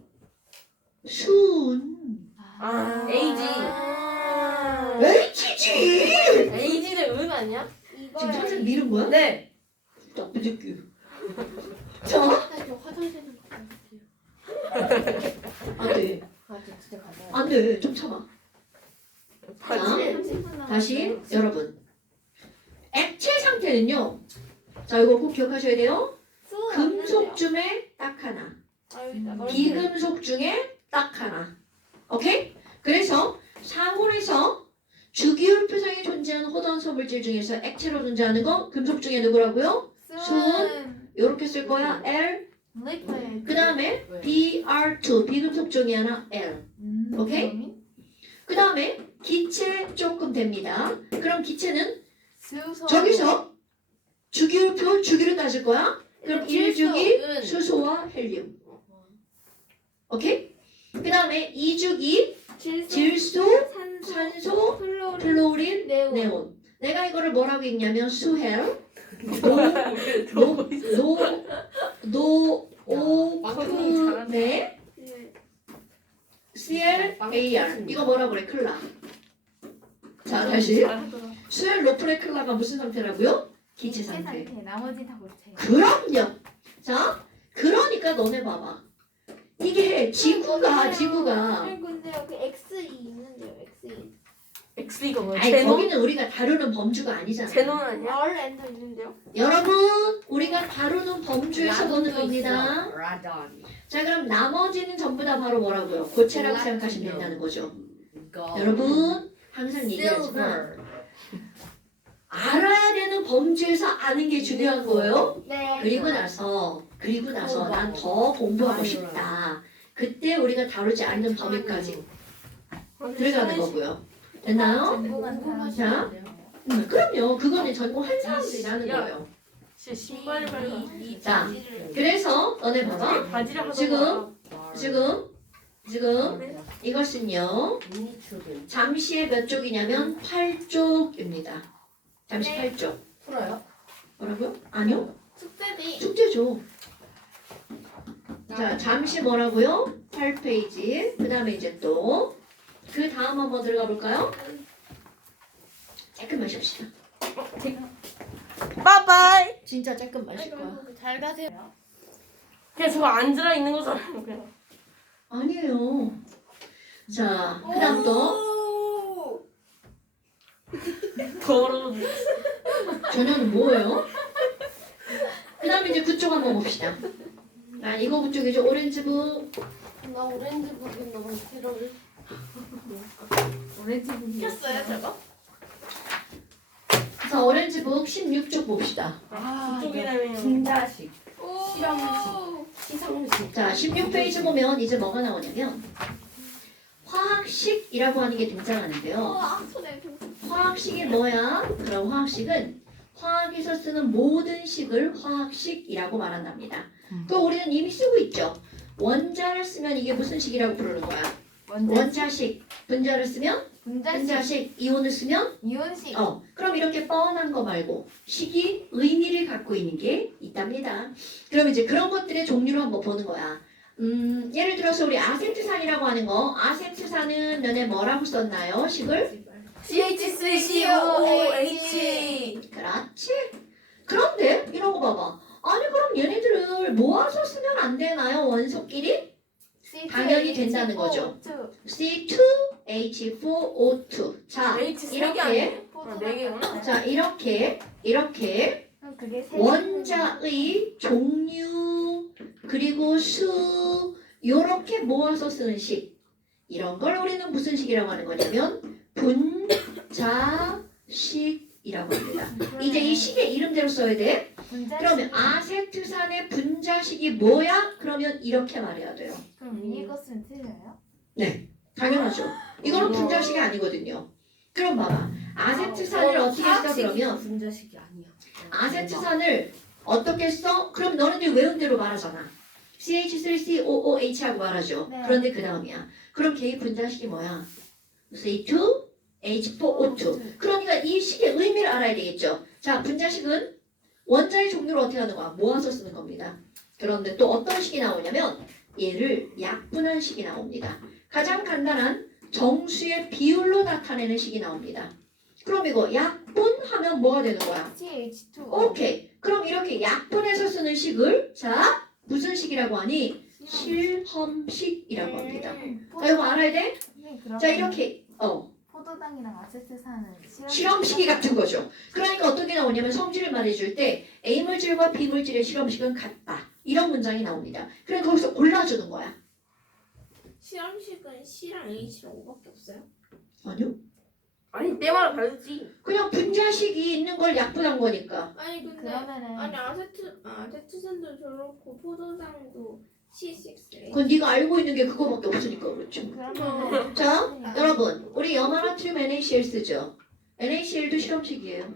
순. 에이지. H지! 에이지는 은 아니야? 지금 선생님 미룬 거야? 네. 나쁜 새끼. 자, 화장실에 안 돼. 진짜 가자. 안 돼. 좀 참아. 자, 다시 여러분. 액체 상태는요. 자, 이거 꼭 기억하셔야 돼요. 금속 중에 딱 하나. 비금속 중에 딱 하나. 오케이? 그래서 상온에서 주기율표상에 존재하는 호단소 물질 중에서 액체로 존재하는 거 금속 중에 누구라고요? 순. 요렇게 쓸 거야. L. 리퀴드. 그 다음에 Br2 비금속 중에 하나 L. 오케이? 브로민? 그 다음에 기체 조금 됩니다. 그럼 기체는 수소. 저기서 주기율표 주기로 따질 거야. 그럼 1주기 수소와 헬륨. 오케이? 그 다음에 2주기 질소, 산소, 산소, 플로린, 플로린, 네온. 네온. 내가 이거를 뭐라고 읽냐면 수헬, 노오크네, 네. CLAR. 이거 뭐라고 그래? 클라. 자, 다시. 수헬, 노프레, 클라가 무슨 상태라고요? 기체 상태. 나머지 다 고체. 그럼요. 자, 그러니까 너네 봐봐. 이게 지구가 아니 근데요 그 X2 있는데요 X2. X가 뭐야? 아니 제논? 거기는 우리가 다루는 범주가 아니잖아. 제논 아니야? R 엔더 있는데요? 여러분, 우리가 다루는 범주에서 보는 겁니다. 라던. 자, 그럼 나머지는 전부 다 바로 뭐라고요? 고체라고 생각하시면 된다는 거죠. 여러분, 항상 얘기하지만 알아야 되는 범주에서 아는 게 중요한 거예요. 네. 그리고 나서 난 더 공부하고 싶다. 그때 우리가 다루지 않는 범위까지 들어가는 거고요. 됐나요? 전공한 자. 그럼요. 그거는 전공한 사람들이 하는 야. 거예요. 진짜 신발을 밟아. 자, 그래서 너네 봐봐. 바지를 하던 지금 이것은요. 잠시의 몇 쪽이냐면 8쪽입니다. 잠시 8쪽. 풀어요? 뭐라고요? 아니요. 숙제지. 숙제죠. 자, 잠시 뭐라고요? 8페이지. 그 다음에 이제 또 그 다음 한번 들어가 볼까요? 잠깐만 쉬읍시다. 빠빠이. 진짜 잠깐만 쉴 거야. 잘 가세요. 그냥 저거 앉으라 있는 거잖아요. 그냥. 아니에요. 자, 그 다음 또 더러워. 전혀는 뭐예요? 그 다음에 이제 그쪽 한번 봅시다. 아, 이거 그쪽이죠. 오렌지북. 나 오렌지 부분 너무 싫어요. 오렌지 분이 켰어요 저거? 자, 오렌지북 16쪽 봅시다. 그쪽이라면 분자식. 실험식. 시상식. 자, 16페이지 보면 이제 뭐가 나오냐면 화학식이라고 하는 게 등장하는데요. 아 손에 화학식이 뭐야? 그럼 화학식은 화학에서 쓰는 모든 식을 화학식이라고 말한답니다. 또 우리는 이미 쓰고 있죠. 원자를 쓰면 이게 무슨 식이라고 부르는 거야? 원자식. 분자를 쓰면 분자식. 이온을 쓰면 이온식. 그럼 이렇게 뻔한 거 말고 식이 의미를 갖고 있는 게 있답니다. 그럼 이제 그런 것들의 종류를 한번 보는 거야. 예를 들어서 우리 아세트산이라고 하는 거. 아세트산은 너네 뭐라고 썼나요? 식을? CH3COOH. 그렇지. 그런데 이런 거 봐봐. 아니 그럼 얘네들을 모아서 쓰면 안 되나요? 원소끼리? 당연히 된다는 거죠. C2H4O2. 자, H 세 개 이렇게 아니에요? 네 개구나. 자, 이렇게 그게 세 원자의 종류 그리고 수 요렇게 모아서 쓰는 식. 이런 걸 우리는 무슨 식이라고 하는 거냐면 분자식이라고 합니다. 이제 이 식의 이름대로 써야 돼. 그러면 아세트산의 분자식이 뭐야? 그러면 이렇게 말해야 돼요. 그럼 위에 것은 틀려요? 당연하죠. 이거는 분자식이 아니거든요. 그럼 봐봐. 아세트산을 어떻게 써 그러면 분자식이 아니야. 아세트산을 어떻게 써? 그럼 너네들 외운 대로 말하잖아. CH3COOH 하고 말하죠. 네. 그런데 그 다음이야. 그럼 걔의 분자식이 뭐야? C2H4O2. 그러니까 이 식의 의미를 알아야 되겠죠. 자, 분자식은 원자의 종류를 어떻게 하는 거야? 모아서 쓰는 겁니다. 그런데 또 어떤 식이 나오냐면 얘를 약분한 식이 나옵니다. 가장 간단한 정수의 비율로 나타내는 식이 나옵니다. 그럼 이거 약분하면 뭐가 되는 거야? CH2O. 오케이. 그럼 이렇게 약분해서 쓰는 식을 자 무슨 식이라고 하니? 실험식이라고 합니다. 자, 이거 알아야 돼? 자, 이렇게 포도당이랑 아세트산은 실험식이 같은 거죠. 그러니까 어떻게 나오냐면 성질을 말해줄 때 A물질과 B물질의 실험식은 같다. 이런 문장이 나옵니다. 그러니까 거기서 골라주는 거야. 실험식은 C랑 H랑 O밖에 없어요? 아니요. 아니 때마다 다르지. 그냥 분자식이 있는 걸 약분한 거니까. 아니 근데 그러면은 아니 아세트산도 저렇고 포도당도 C6H. 그건 네가 알고 있는 게 그거밖에 없으니까 그렇죠. 그러면은 자, 여러분, 우리 염화나트륨 NaCl 쓰죠? NaCl도 실험식이에요.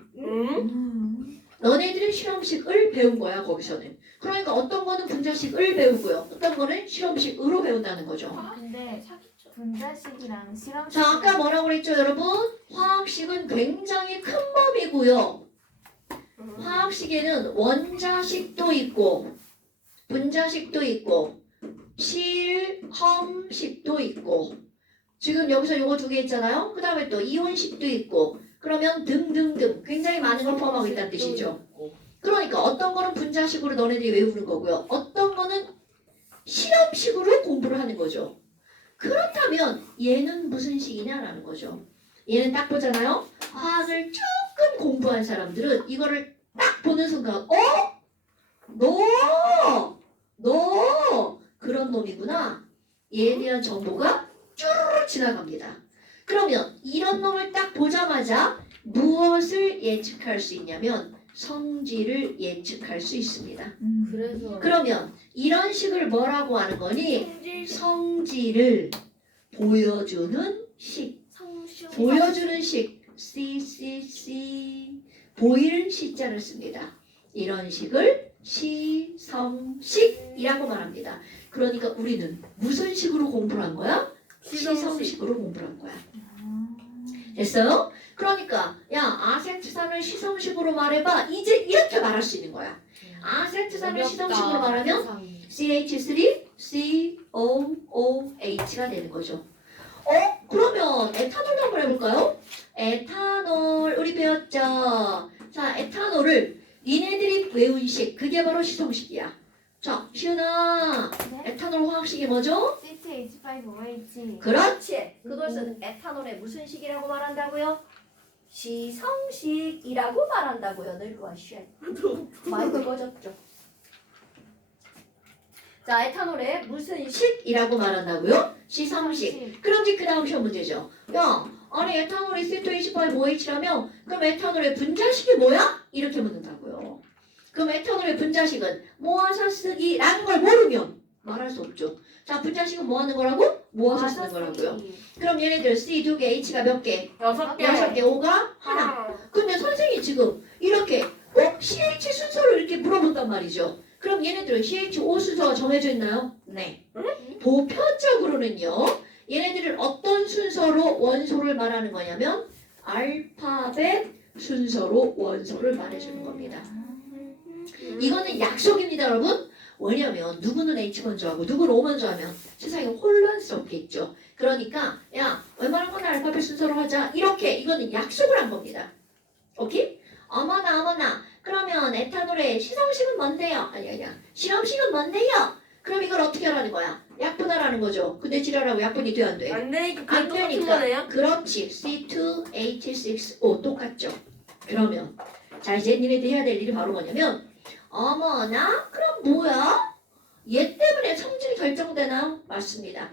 너네들은 실험식을 배운 거야, 거기서는. 그러니까 어떤 거는 분자식을 배우고요. 어떤 거는 실험식으로 배운다는 거죠. 근데 사기쳐. 분자식이랑 실험식. 자, 아까 뭐라고 그랬죠, 여러분? 화학식은 굉장히 큰 범위고요. 화학식에는 원자식도 있고 분자식도 있고 실험식도 있고 지금 여기서 요거 두 개 있잖아요. 그 다음에 또 이온식도 있고 그러면 등등등 굉장히 많은 걸 포함하고 있다는 뜻이죠. 그러니까 어떤 거는 분자식으로 너네들이 외우는 거고요. 어떤 거는 실험식으로 공부를 하는 거죠. 그렇다면 얘는 무슨 식이냐라는 거죠. 얘는 딱 보잖아요. 화학을 조금 공부한 사람들은 이거를 딱 보는 순간 너 그런 놈이구나. 얘에 대한 정보가 쭈르르 지나갑니다. 그러면 이런 놈을 딱 보자마자 무엇을 예측할 수 있냐면 성질을 예측할 수 있습니다. 그래서 그러면 이런 식을 뭐라고 하는 거니? 성질을 보여주는 식. 보여주는 식. CCC. 보일 시자를 씁니다. 이런 식을 시성식이라고 말합니다. 그러니까 우리는 무슨 식으로 공부를 한 거야? 시성식으로 공부를 한 거야. 됐어요? 그러니까 야 아세트산을 시성식으로 말해봐. 이제 이렇게 말할 수 있는 거야. 아세트산을 시성식으로 말하면 CH3COOH가 되는 거죠. 그러면 에탄올도 한번 해볼까요? 에탄올 우리 배웠죠? 자 에탄올을 니네들이 외운 식 그게 바로 시성식이야. 자 시은아 네? 에탄올 화학식이 뭐죠? CH5OH. 그렇지. 그것은 에탄올의 무슨 식이라고 말한다고요? 시성식이라고 말한다고요. 늙어 쉣. 마이크 꺼졌죠. 자, 에탄올의 무슨 식이라고 말한다고요? 시성식. 그럼 이제 그 다음 시험 문제죠. 야, 아니 에탄올이 C2H5OH라면 그럼 에탄올의 분자식이 뭐야? 이렇게 묻는다고요. 그럼 에탄올의 분자식은 모아서 쓰기라는 걸 모르면 말할 수 없죠. 자, 분자식은 뭐 하는 거라고? 모아서 쓰는 거라고요. 그럼 얘네들 C 2개, H가 몇 개? 6개. 6개, O가 하나. 근데 선생님이 지금 이렇게 CH 순서를 이렇게 물어본단 말이죠. 그럼 얘네들은 CH5 순서가 정해져 있나요? 네. 보편적으로는요. 얘네들을 어떤 순서로 원소를 말하는 거냐면 알파벳 순서로 원소를 말해주는 겁니다. 이거는 약속입니다, 여러분. 왜냐면 누구는 H 먼저 하고 누구는 O 먼저 하면 세상이 혼란스럽겠죠. 그러니까 야 웬만한 건 알파벳 순서로 하자. 이렇게 이거는 약속을 한 겁니다. 오케이? 어머나 그러면 에탄올의 시성식은 뭔데요? 아니야 실험식은 뭔데요? 그럼 이걸 어떻게 하라는 거야? 약분하라는 거죠. 근데 지랄하고 약분이 돼 안 돼? 안 되니까 안 그냥 똑같은 되니까. 거네요? 그렇지. C2H6O 똑같죠. 그러면 자 이제 니네들 해야 될 일이 바로 뭐냐면 어머나 그럼 뭐야? 얘 때문에 성질이 결정되나요? 맞습니다.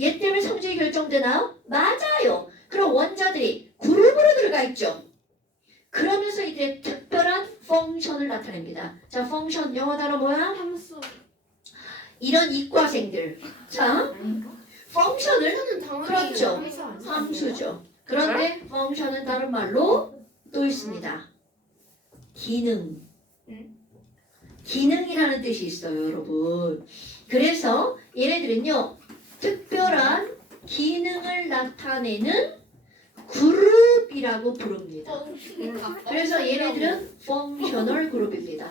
얘 때문에 성질이 결정되나요? 맞아요. 그럼 원자들이 그룹으로 들어가 있죠. 그러면서 이제 특별한 펑션을 나타냅니다. 자, 펑션 영어 단어 뭐야? 함수. 이런 이과생들. 자, 펑션을 함수는 당연히 그렇죠. 함수 아니에요? 함수죠. 그런데 펑션은 다른 말로 또 있습니다. 기능. 기능이라는 뜻이 있어요, 여러분. 그래서 얘네들은요, 특별한 기능을 나타내는 그룹이라고 부릅니다. 그래서 얘네들은 펑셔널 그룹입니다.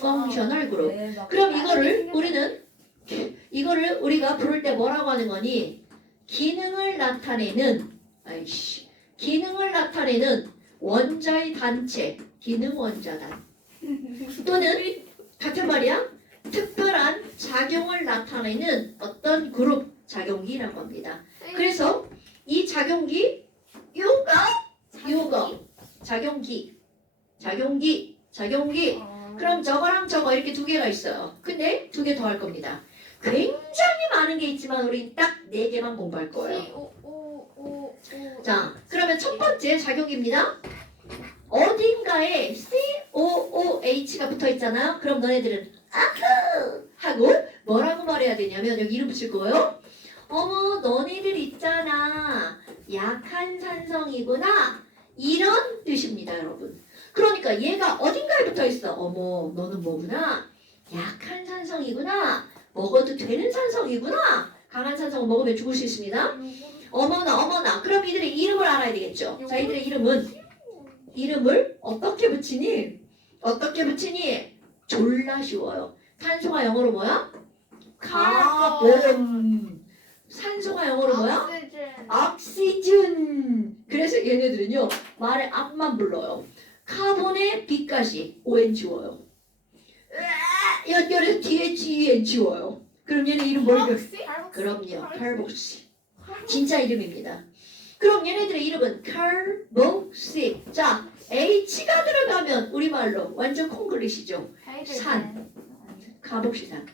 펑셔널 그룹. 그럼 이거를 우리가 부를 때 뭐라고 하는 거니? 기능을 나타내는 원자의 단체, 기능 원자단. 또는 같은 말이야. 특별한 작용을 나타내는 어떤 그룹 작용기라고 합니다. 그래서 이 작용기 요거 작용기 그럼 저거랑 저거 이렇게 두 개가 있어요. 근데 두 개 더 할 겁니다. 굉장히 많은 게 있지만 우리 딱 네 개만 공부할 거예요. 자, 그러면 첫 번째 작용입니다. 어딘가에 COOH가 붙어 있잖아요. 그럼 너네들은 아크 하고 뭐라고 말해야 되냐면 여기 이름 붙일 거예요. 어머 너네들 있잖아. 약한 산성이구나. 이런 뜻입니다, 여러분. 그러니까 얘가 어딘가에 붙어 있어. 어머 너는 뭐구나. 약한 산성이구나. 먹어도 되는 산성이구나. 강한 산성을 먹으면 죽을 수 있습니다. 어머나. 그럼 이들의 이름을 알아야 되겠죠. 자, 이들의 이름을 어떻게 붙이니? 졸라 쉬워요. 탄소가 영어로 뭐야? 카본. 산소가 영어로 뭐야? 옥시즌. 그래서 얘네들은요 말의 앞만 불러요. 카본의 B까지 ON 지워요. 연결해서 뒤에 GN 지워요. 그럼 얘네 이름 뭘까요? 그럼요, 칼복시. 진짜 이름입니다. 그럼 얘네들의 이름은 칼복시. 자, H가 들어가면 우리말로 완전 콩글리시죠. 산. 카복시산.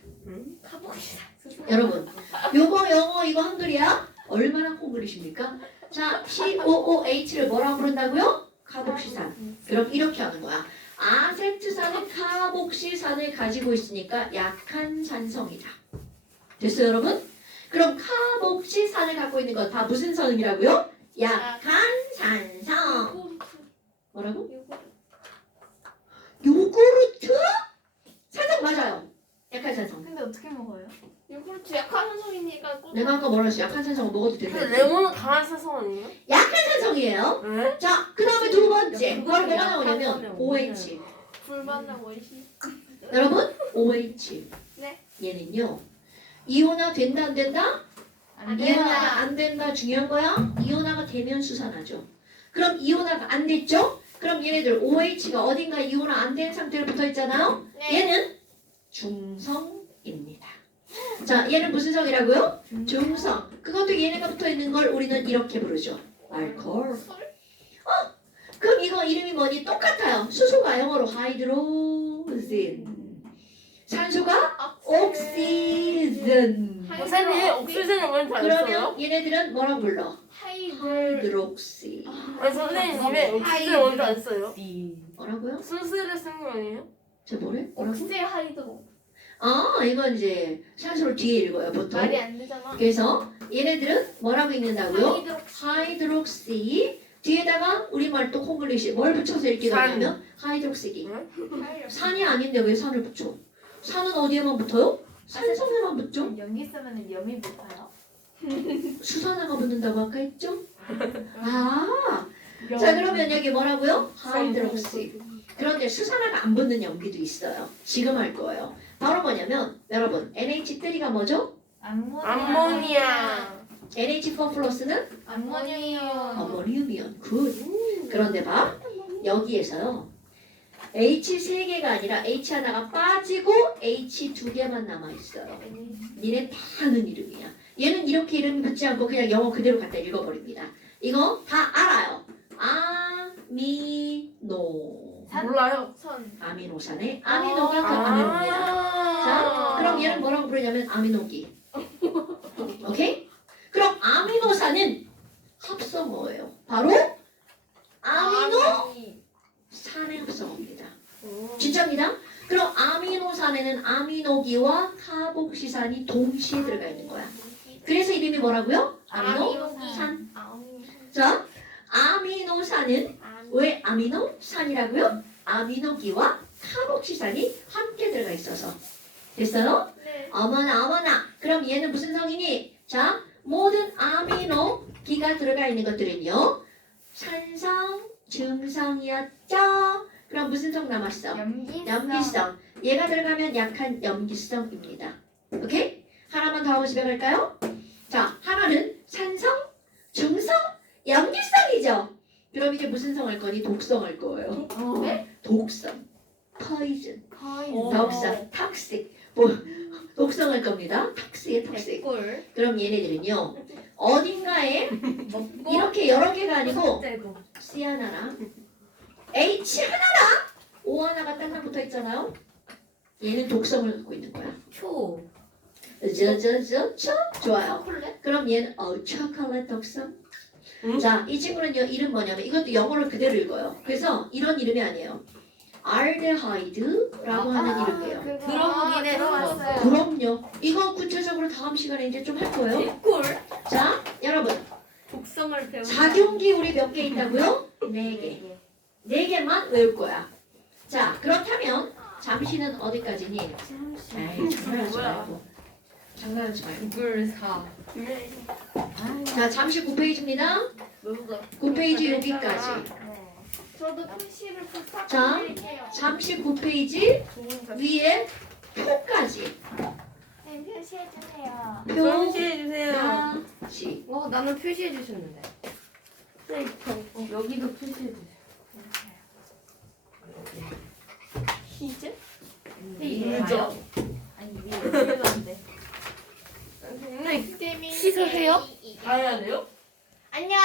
여러분, 요거 영어 이거 한글이야? 얼마나 콩글리십니까? 자, COOH를 뭐라고 부른다고요? 카복시산. 그럼 이렇게 하는 거야. 아세트산은 카복시산을 가지고 있으니까 약한 산성이다. 됐어요, 여러분? 그럼 카복시산을 갖고 있는 건 다 무슨 성이라고요? 약한 산성. 뭐라고? 요구르트? 산성 맞아요. 약한 산성. 근데 어떻게 먹어요? 요구르트 약한 산성이니까 내가 아까 뭐라 했어? 약한 산성을 먹어도 된다. 근데 레몬은 강한 산성 아니에요? 약한 산성이에요. 네? 자, 그 다음에 두 번째. 뭐가 나오냐면 OH. 불만나 원시. 여러분, OH. 네. 얘는요. 이온화 된다 안 된다? 이온화가 안 된다 중요한 거야. 이온화가 되면 수산하죠. 그럼 이온화가 안 됐죠? 그럼 얘네들 OH가 어딘가 이온화 안 된 상태로 붙어 있잖아요. 얘는 중성입니다. 자, 얘는 무슨 성이라고요? 중성. 그것도 얘네가 붙어 있는 걸 우리는 이렇게 부르죠. 알코올. 그럼 이거 이름이 뭐니? 똑같아요. 수소가 영어로 하이드로진. 산소가 옥시즌. 선생님 옥시즌이 뭔지 알았어요? 그러면 얘네들은 뭐라고 불러? 하이드록시. 아니 선생님 왜 옥시즌이 뭔지 알았어요? 뭐라고요? 순수를 쓴 거 아니에요? 저 뭐래? 뭐라고? 옥시 하이드로. 이건 이제 산소를 뒤에 읽어요 보통. 말이 안 되잖아. 그래서 얘네들은 뭐라고 읽는다고요? 하이드로. 하이드록시. 뒤에다가 우리말 또 콩글리시 뭘 붙여서 읽게 되냐면 하이드록시기. 산이 아닌데 왜 산을 붙여? 산은 어디에만 붙어요? 산성에만 붙죠? 연기 쓰면 염이 붙어요. 수산화가 붙는다고 아까 했죠? 자 그러면 여기 뭐라고요? 하이드록시. 그런데 수산화가 안 붙는 염기도 있어요. 지금 할 거예요. 바로 뭐냐면 여러분 NH3가 뭐죠? 암모니아. NH4 플러스는 암모니아. 어머니움이온. 굿. 그런데 봐 여기에서요 H 3개가 아니라 H 하나가 빠지고 H 2개만 남아있어요. 니네 다 아는 이름이야. 얘는 이렇게 이름이 붙지 않고 그냥 영어 그대로 갖다 읽어버립니다. 이거 다 알아요. 아미노. 몰라요. 선. 아미노산의 아미노가 그 아미노입니다. 자, 그럼 얘는 뭐라고 부르냐면 아미노기. 오케이? 그럼 아미노산은 합성어예요. 바로 아미노산의 합성어입니다. 진짜입니다. 그럼 아미노산에는 아미노기와 카복시산이 동시에 들어가 있는 거야. 그래서 이름이 뭐라고요? 아미노산. 자, 아미노산은 왜 아미노산이라고요? 아미노기와 카복시산이 함께 들어가 있어서. 됐어요? 네. 어머나. 그럼 얘는 무슨 성이니? 자, 모든 아미노기가 들어가 있는 것들은요. 산성, 중성이었죠. 그럼 무슨 성 남았어? 염기성. 얘가 들어가면 약한 염기성입니다. 오케이? 하나만 더 하고 집에 갈까요? 자, 하나는 산성, 중성, 염기성이죠. 그럼 이제 무슨 성 할 거니? 독성 할 거예요. 네? 독성. poison. 어. 독성. toxic. 뭐, 독성 할 겁니다. toxic. 꿀. 그럼 얘네들은요. 어딘가에 이렇게 여러 개가 아니고 C 하나랑 H 하나랑 O 하나가 딱딱 붙어 있잖아요. 얘는 독성을 갖고 있는 거야. 초. 좋아요. 초콜릿? 그럼 얘는 초콜릿 독성. 응? 자, 이 친구는요 이름 뭐냐면 이것도 영어를 그대로 읽어요. 그래서 이런 이름이 아니에요. 알데하이드라고 하는 이름이에요. 들어보긴 들어봤어요. 그럼요. 이거 구체적으로 다음 시간에 이제 좀 할 거예요. 꿀. 자, 여러분 독성을 배우. 작용기 우리 몇 개 있다고요? 4개. 4개만 외울 거야. 자, 그렇다면 잠시는 어디까지니? 에이, 장난하지 말고. 장난하지 말고. 불사. 자, 잠시 9페이지입니다. 9페이지 여기까지. 저도 표시를 자, 부탁드릴게요. 잠시 9페이지 위에 표까지. 네, 표시해주세요. 표, 표시해주세요. 까지. 나는 표시해주셨는데. 여기도 표시해주세요. 희재? 왜죠? 아니, 위에 올렸는데. 선생님, 씻으세요? 가야 돼요? 안녕.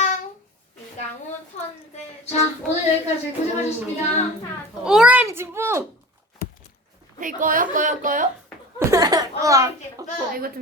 이강우 천재. 자, 오늘 여기까지 고생하셨습니다. 오렌지 북! 이거요? 거요? 우와. 이거 좀